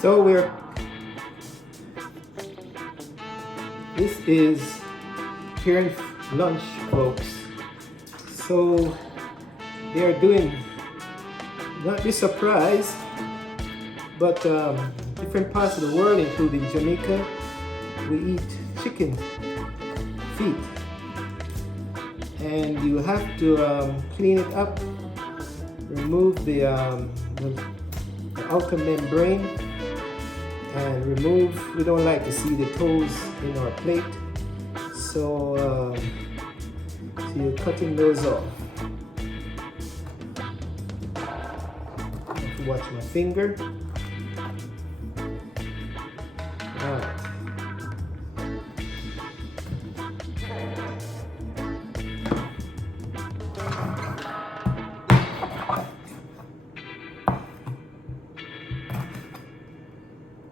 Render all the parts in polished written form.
So this is parent lunch, folks. So they are doing, not be surprised, but different parts of the world, including Jamaica, we eat chicken feet, and you have to clean it up, remove the outer membrane, and remove, we don't like to see the toes in our plate, so you're cutting those off. I have to watch my finger. Alright.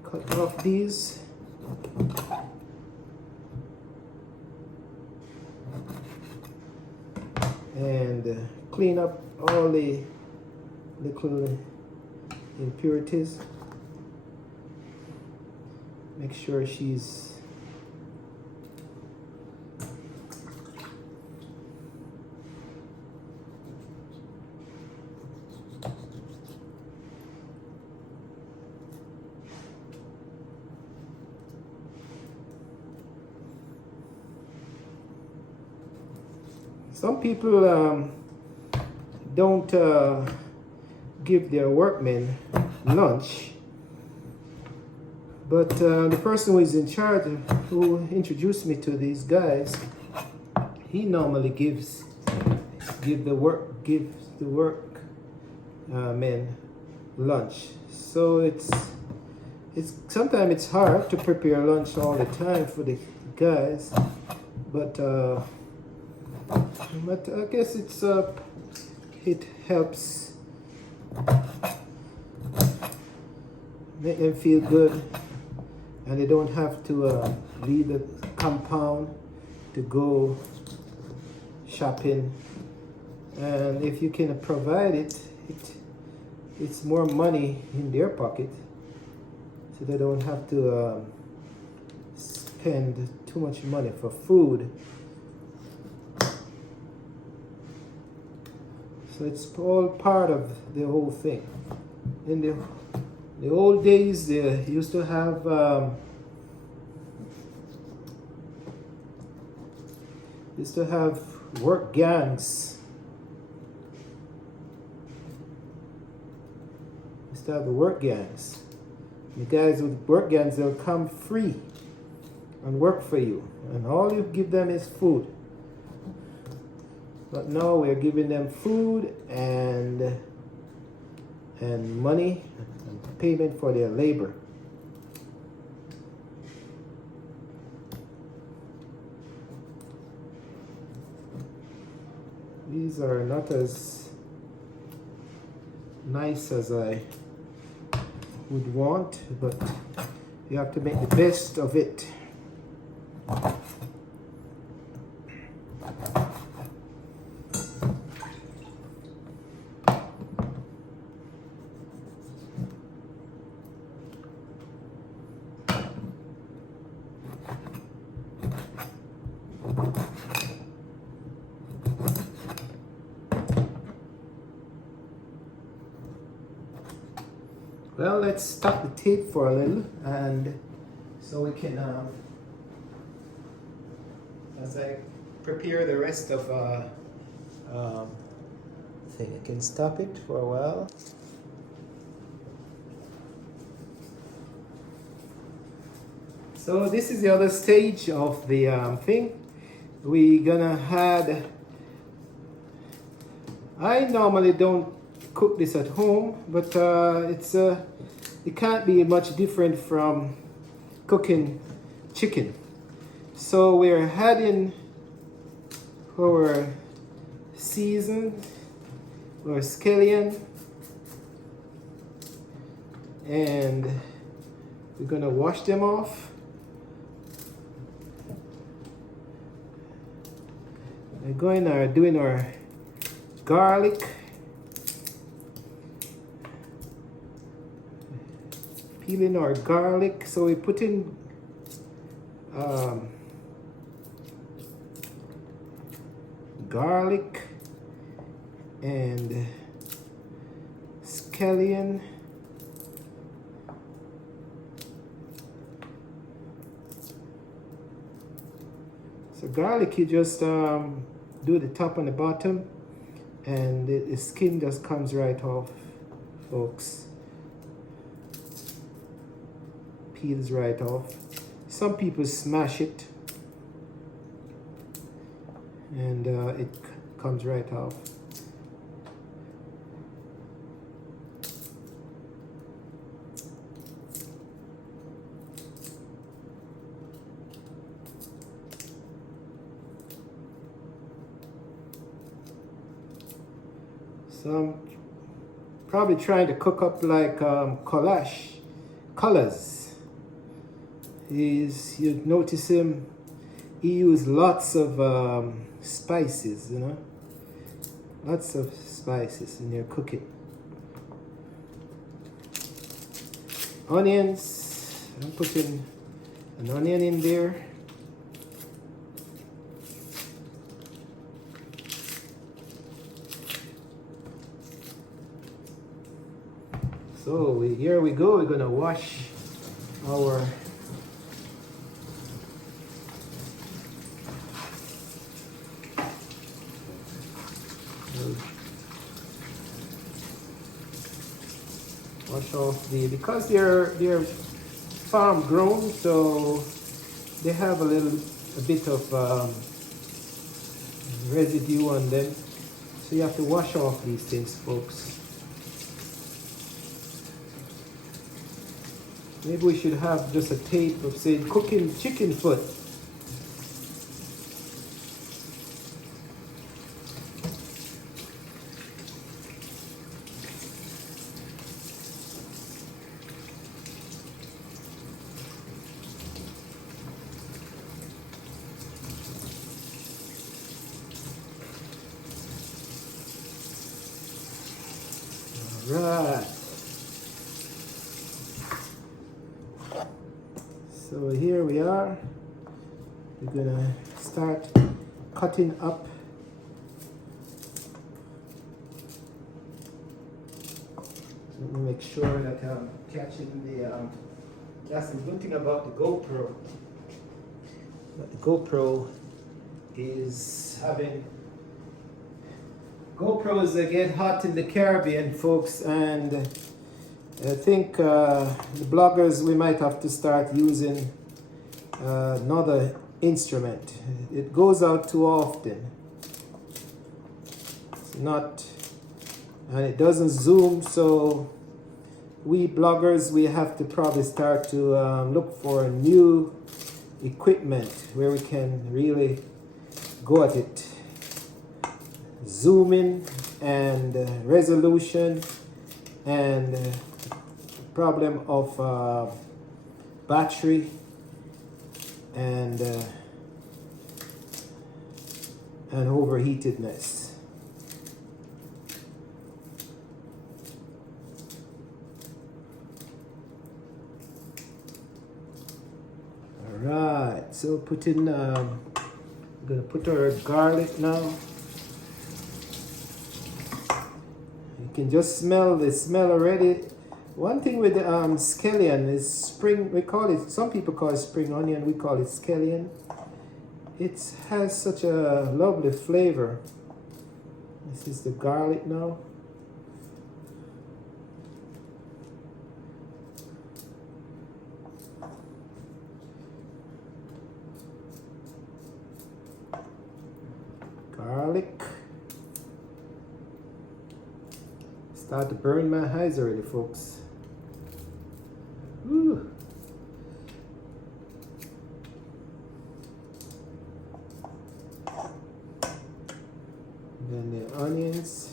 Cut off these. And clean up all the little impurities. Make sure she's some people don't give their workmen lunch, but the person who is in charge, who introduced me to these guys, he normally gives the work men lunch. So it's sometimes it's hard to prepare lunch all the time for the guys, but I guess it helps make them feel good, and they don't have to leave the compound to go shopping. And if you can provide it's more money in their pocket, so they don't have to spend too much money for food. So it's all part of the whole thing. In the old days, they used to have work gangs. Used to have the work gangs. The guys with work gangs, they'll come free and work for you, and all you give them is food. But now we're giving them food and money and payment for their labor. These are not as nice as I would want, but you have to make the best of it. Well, let's stop the tape for a little, and so we can, as I prepare the rest of thing, I can stop it for a while. So this is the other stage of the thing. We're gonna add, I normally don't cook this at home, but it can't be much different from cooking chicken. So we're adding our seasoned or scallion, and we're gonna wash them off. We're doing our garlic, peeling our garlic. So we put in garlic and scallion. So garlic, you just do the top and the bottom, and the skin just comes right off, folks. Peels right off. Some people smash it, and it comes right off. So I'm probably trying to cook up like colors. You notice him, he used lots of spices, you know, lots of spices in your cooking. Onions, I'm putting an onion in there. So here we go, we're gonna wash our off because they're farm grown, so they have a bit of residue on them. So you have to wash off these things, folks. Maybe we should have just a tape of, say, cooking chicken foot. All right. So here we are. We're gonna start cutting up. Let me make sure that I'm catching the. That's the good thing about the GoPro. The GoPro is having. GoPros get hot in the Caribbean, folks, and I think the bloggers, we might have to start using another instrument. It goes out too often. It's not, and it doesn't zoom, so we bloggers, we have to probably start to look for new equipment where we can really go at it. Zooming and resolution and problem of battery and overheatedness. All right, so put in. I'm gonna put our garlic now. You can just smell the smell already. One thing with the scallion is spring, we call it, some people call it spring onion, we call it scallion. It has such a lovely flavor. This is the garlic now. Garlic. Start to burn my eyes already, folks. Woo. Then the onions.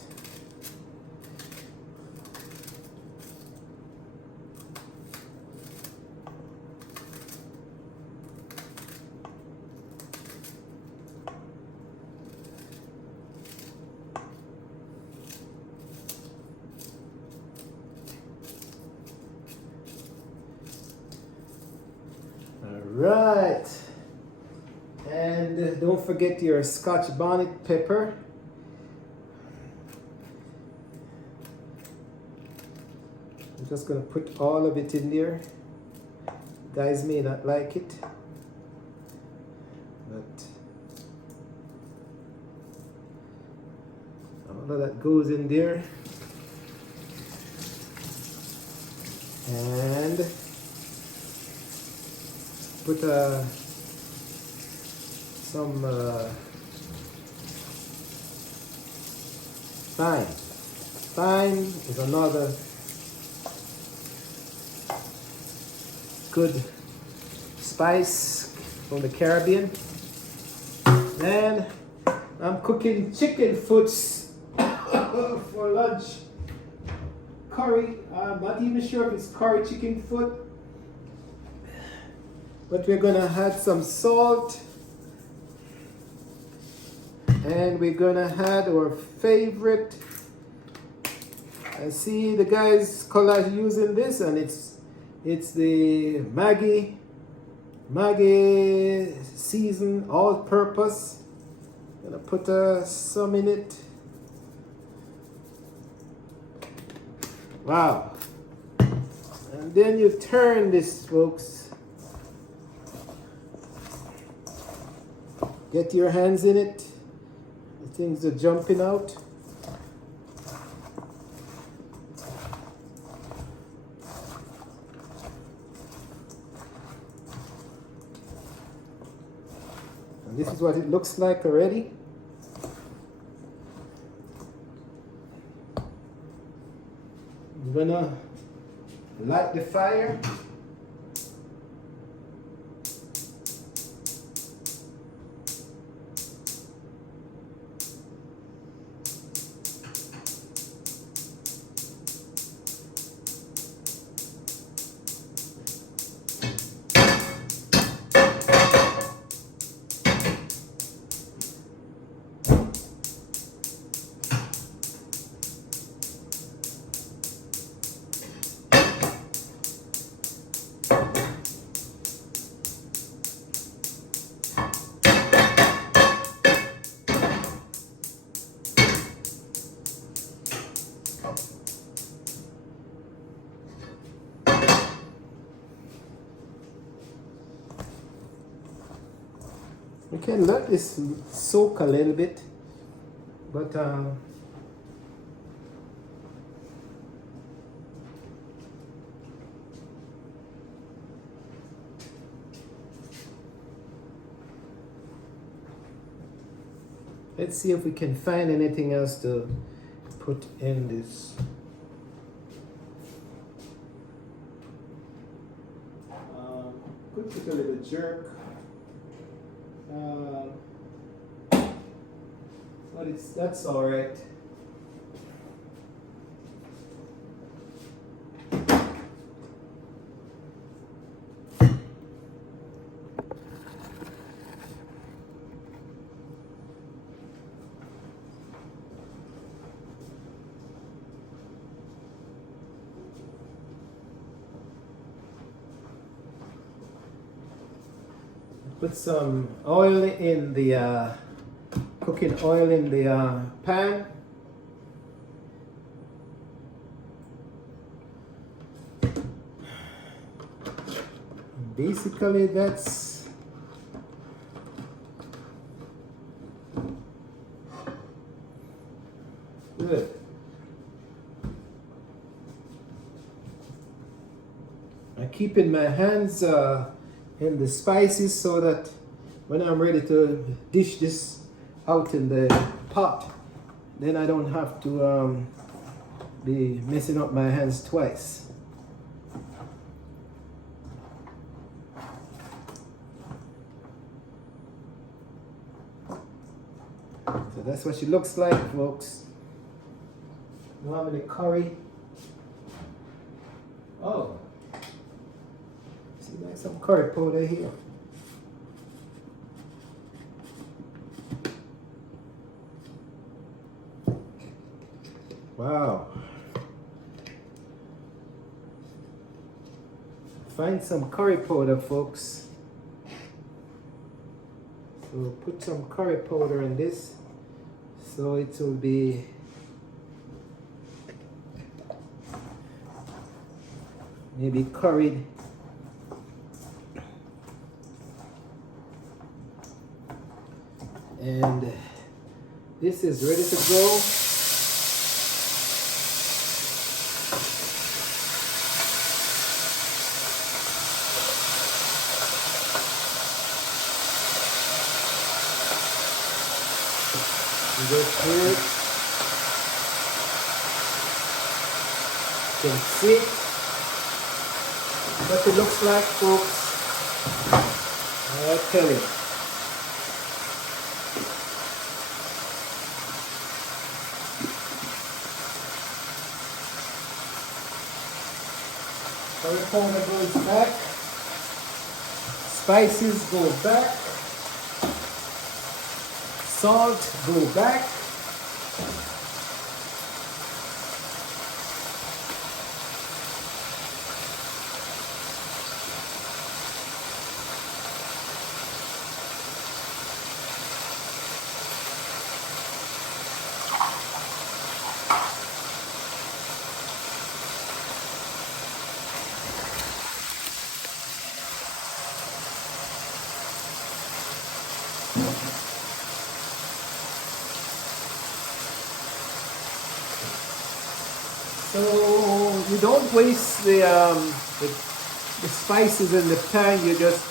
Right. And don't forget your Scotch bonnet pepper. I'm just going to put all of it in there. Guys may not like it, but all of that goes in there. And put some thyme. Thyme is another good spice from the Caribbean. And I'm cooking chicken foots for lunch. Curry, I'm not even sure if it's curry chicken foot, but we're gonna add some salt, and we're gonna add our favorite. I see the guys using this, and it's the Maggi season all-purpose. Gonna put some in it. Wow. And then you turn this, folks. Get your hands in it. The things are jumping out. And this is what it looks like already. I'm gonna light the fire. We can let this soak a little bit, but let's see if we can find anything else to put in this. Could put a little jerk. But that's all right. Put some oil in the cooking oil in the pan. Basically, that's good. I'm keeping my hands in the spices so that when I'm ready to dish this out in the pot, then I don't have to be messing up my hands twice. So that's what she looks like, folks. Now I'm in the curry. Oh, see, there's some curry powder here. Wow. Find some curry powder, folks. So put some curry powder in this, so it will be maybe curried. And this is ready to go. You go through it. You can see what it looks like, folks. I'll tell you. Curry powder goes back. Spices go back. Salt go back. So you don't waste the spices in the pan. You just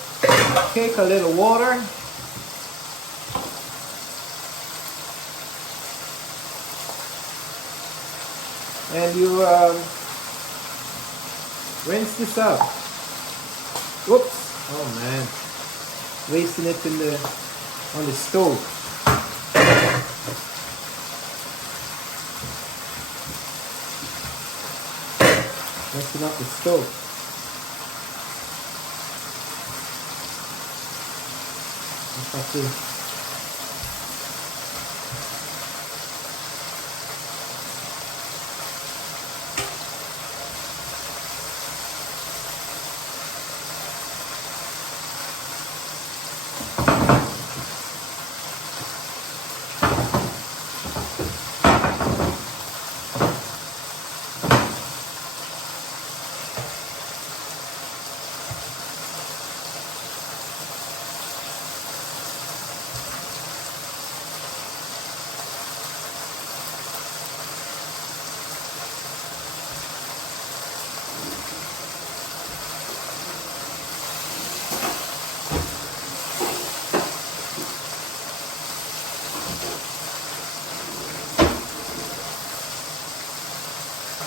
take a little water and you rinse this out. Whoops! Oh man, wasting it on the stove. Messing up the stove. Just have to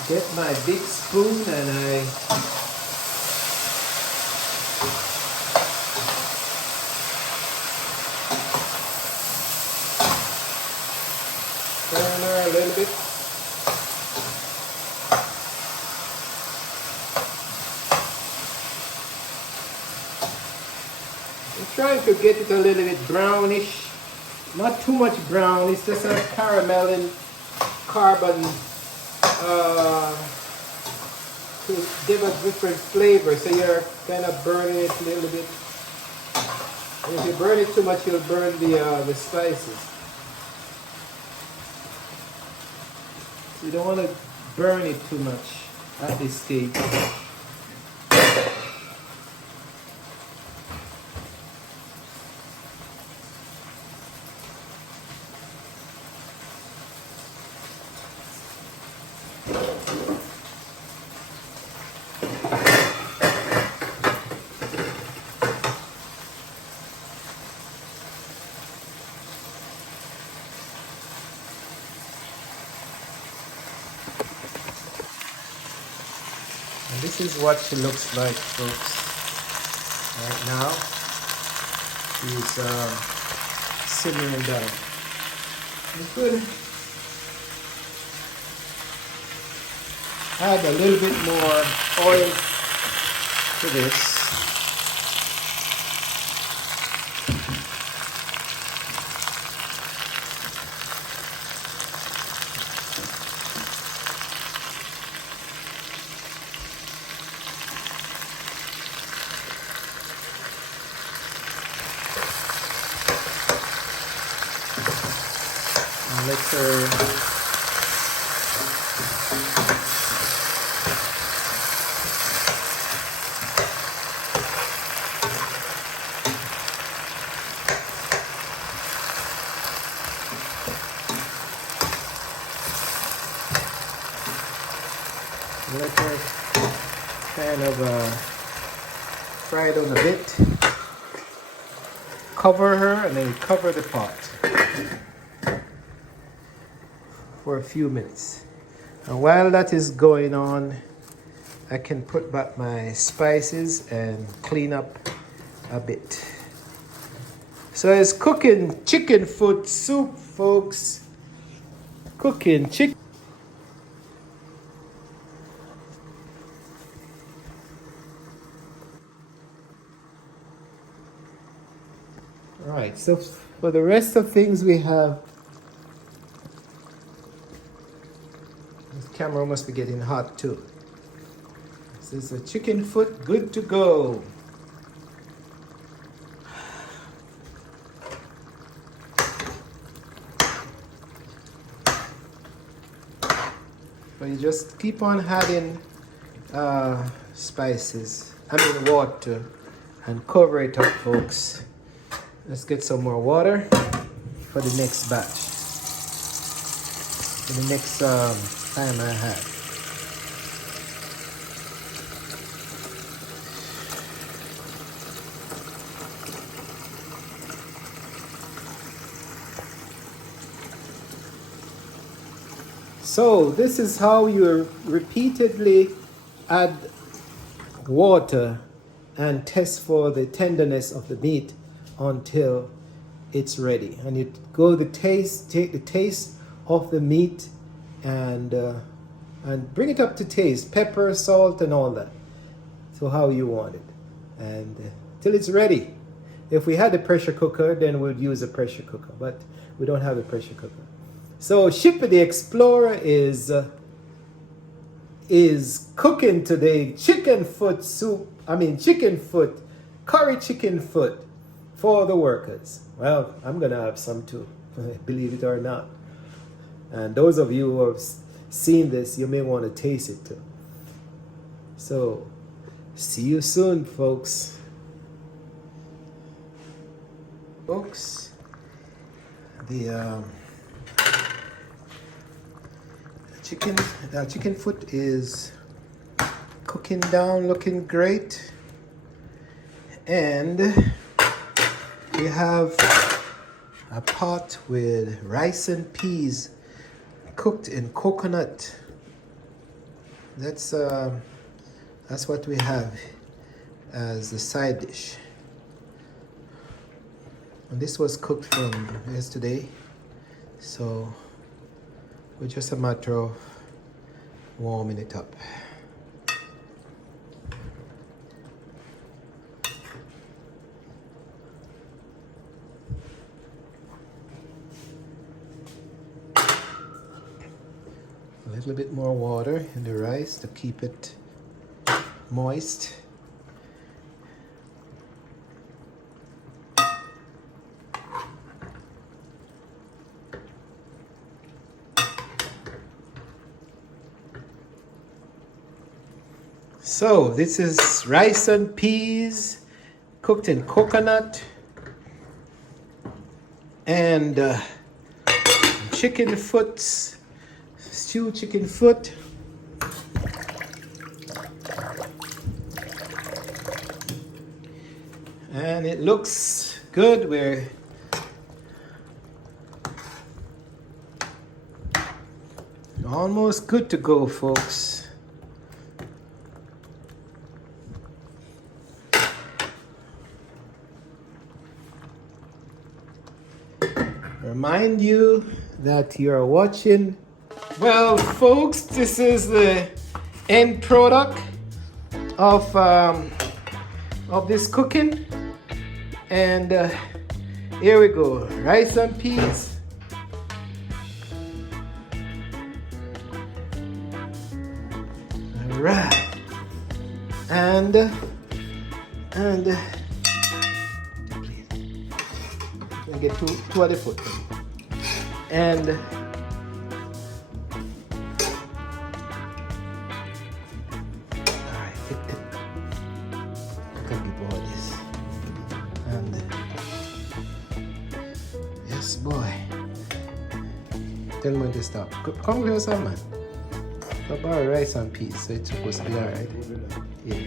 get my big spoon and I turn her a little bit. I'm trying to get it a little bit brownish, not too much brown. It's just a caramel and carbon to give a different flavor, so you're kind of burning it a little bit. And if you burn it too much, you'll burn the spices. So you don't want to burn it too much at this stage. And this is what she looks like, folks. Right now, she's simmering down. You could add a little bit more oil to this. Let her kind of fry it on a bit. Cover her and then cover the pot for a few minutes. And while that is going on, I can put back my spices and clean up a bit. So it's cooking chicken foot soup, folks. Cooking chicken. Alright, so for the rest of things we have, this camera must be getting hot too. This is a chicken foot, good to go. But you just keep on adding water, and cover it up, folks. Let's get some more water for the next batch, for the next time I have. So this is how you repeatedly add water and test for the tenderness of the meat until it's ready. And you take the taste of the meat and bring it up to taste, pepper, salt, and all that. So how you want it, and till it's ready. If we had a pressure cooker, then we'd use a pressure cooker, but we don't have a pressure cooker. So Shippy the Explorer is cooking today chicken foot soup. Chicken foot, curry chicken foot for the workers. Well, I'm gonna have some too, believe it or not. And those of you who have seen this, you may want to taste it too. So, see you soon, folks. Folks, the chicken foot is cooking down, looking great. And we have a pot with rice and peas cooked in coconut. That's what we have as the side dish. And this was cooked from yesterday, so it's just a matter of warming it up. A little bit more water in the rice to keep it moist. So this is rice and peas cooked in coconut and chicken foots, stewed chicken foot. And it looks good. We're almost good to go, folks. Remind you that you're watching. Well, folks, this is the end product of this cooking, and here we go, rice and peas. All right, and I get two other foot, and Can be all this. And yes, boy. Tell me when to stop. Come closer, man. Go borrow rice and peas, so it's supposed to be alright. Yeah.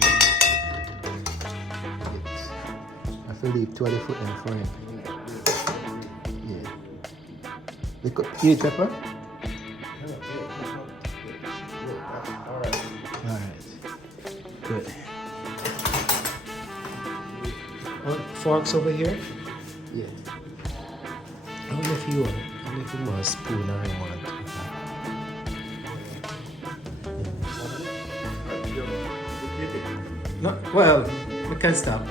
I have to leave 20 foot in for him. Yeah. You eat pepper? Alright. Good. Oh, forks over here? Yeah. I don't know if you want. I don't know if you want a spoon or you want. No, well, we can stop.